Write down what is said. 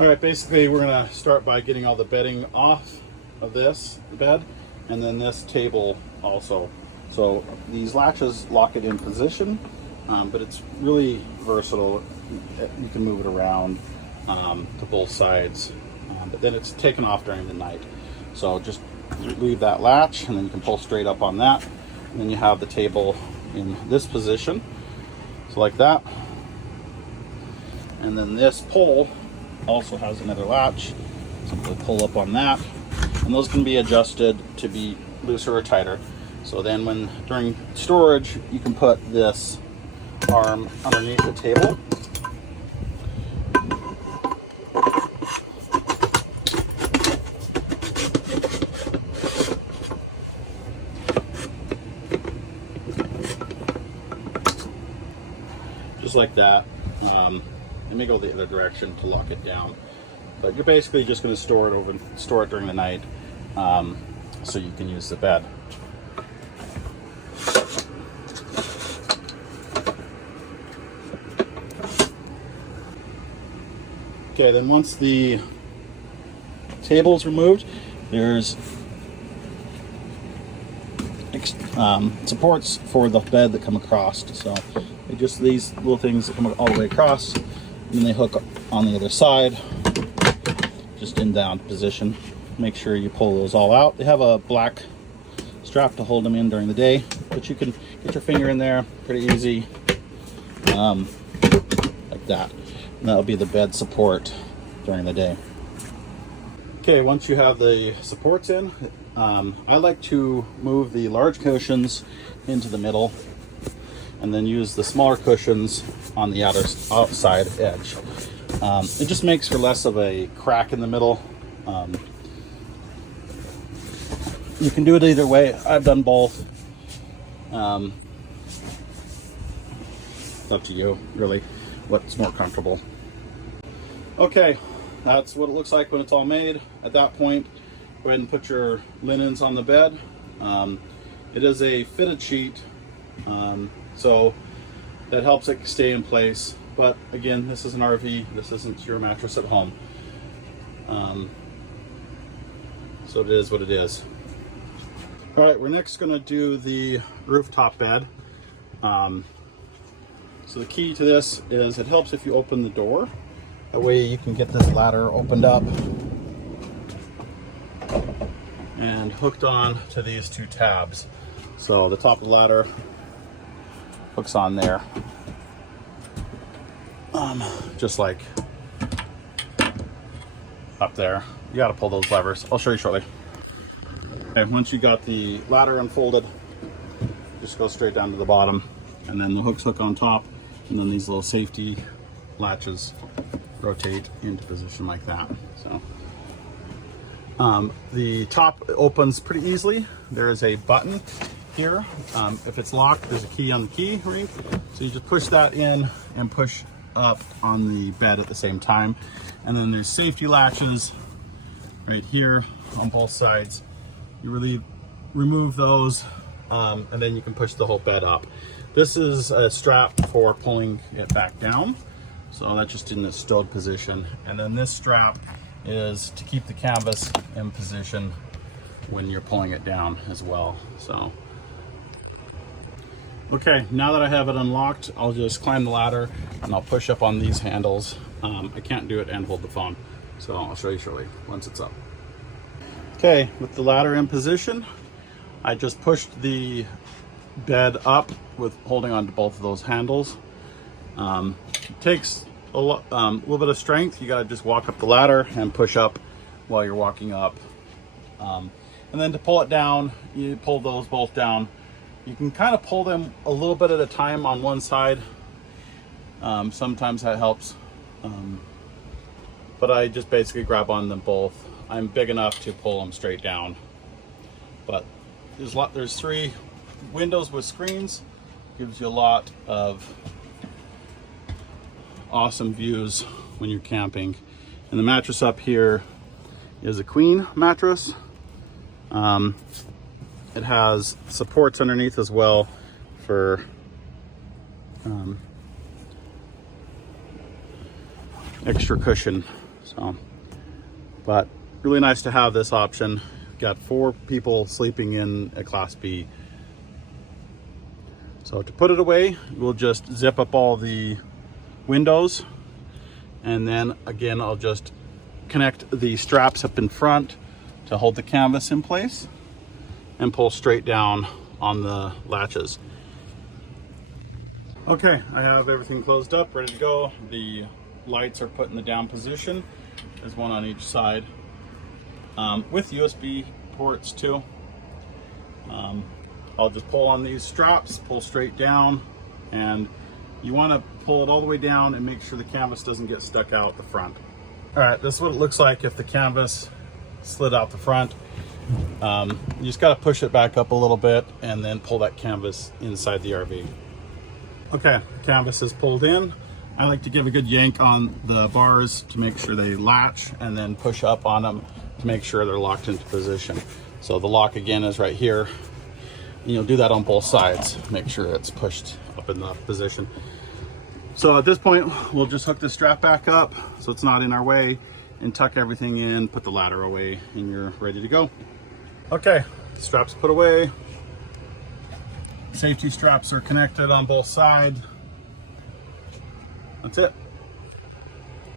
All right, basically we're gonna start by getting all the bedding off of this bed, and then this table also. So these latches lock it in position, but it's really versatile. You can move it around to both sides, but then it's taken off during the night. So just leave that latch, and then you can pull straight up on that, and then you have the table in this position, so like that. And then this pole also has another latch, so we'll pull up on that, and those can be adjusted to be looser or tighter. So then when during storage, you can put this arm underneath the table, just like that. It may go the other direction to lock it down, but you're basically just going to store it during the night, so you can use the bed. Okay, then once the table's removed, there's supports for the bed that come across. So just these little things that come all the way across, and then they hook on the other side, just in down position. Make sure you pull those all out. They have a black strap to hold them in during the day, but you can get your finger in there pretty easy, like that. And that'll be the bed support during the day. Okay, once you have the supports in, I like to move the large cushions into the middle, and then use the smaller cushions on the outside edge. It just makes for less of a crack in the middle. You can do it either way. I've done both. It's up to you, really, what's more comfortable. Okay, that's what it looks like when it's all made. At that point, go ahead and put your linens on the bed. It is a fitted sheet, so that helps it stay in place. But again, this is an RV. This isn't your mattress at home. So it is what it is. All right, we're next going to do the rooftop bed. So the key to this is it helps if you open the door. That way you can get this ladder opened up and hooked on to these two tabs. So the top of the ladder hooks on there, just like up there. You got to pull those levers. I'll show you shortly. Okay, once you got the ladder unfolded, just go straight down to the bottom, and then the hooks hook on top, and then these little safety latches rotate into position like that. So the top opens pretty easily. There is a button here. If it's locked, there's a key on the key ring. So you just push that in and push up on the bed at the same time. And then there's safety latches right here on both sides. You remove those, and then you can push the whole bed up. This is a strap for pulling it back down. So that's just in the stowed position. And then this strap is to keep the canvas in position when you're pulling it down as well. So, okay, now that I have it unlocked, I'll just climb the ladder and I'll push up on these handles. I can't do it and hold the phone, so I'll show you shortly once it's up. Okay, with the ladder in position, I just pushed the bed up with holding on to both of those handles. It takes a little bit of strength. You gotta just walk up the ladder and push up while you're walking up. And then to pull it down, you pull those both down. You can kind of pull them a little bit at a time on one side. Sometimes that helps. But I just basically grab on them both. I'm big enough to pull them straight down. But there's 3 windows with screens. Gives you a lot of awesome views when you're camping. And the mattress up here is a queen mattress. It has supports underneath as well for extra cushion So, but really nice to have this option. Got 4 people sleeping in a Class B. So to put it away, we'll just zip up all the windows, and then again I'll just connect the straps up in front to hold the canvas in place and pull straight down on the latches. Okay, I have everything closed up, ready to go. The lights are put in the down position. There's one on each side, with USB ports too. I'll just pull on these straps, pull straight down, and you want to pull it all the way down and make sure the canvas doesn't get stuck out the front. All right, this is what it looks like if the canvas slid out the front. You just got to push it back up a little bit and then pull that canvas inside the RV. Okay, the canvas is pulled in. I like to give a good yank on the bars to make sure they latch, and then push up on them to make sure they're locked into position. So the lock again is right here. And you'll do that on both sides. Make sure it's pushed up in the position. So at this point, we'll just hook the strap back up so it's not in our way, and tuck everything in, put the ladder away, and you're ready to go. Okay, straps put away. Safety straps are connected on both sides. That's it.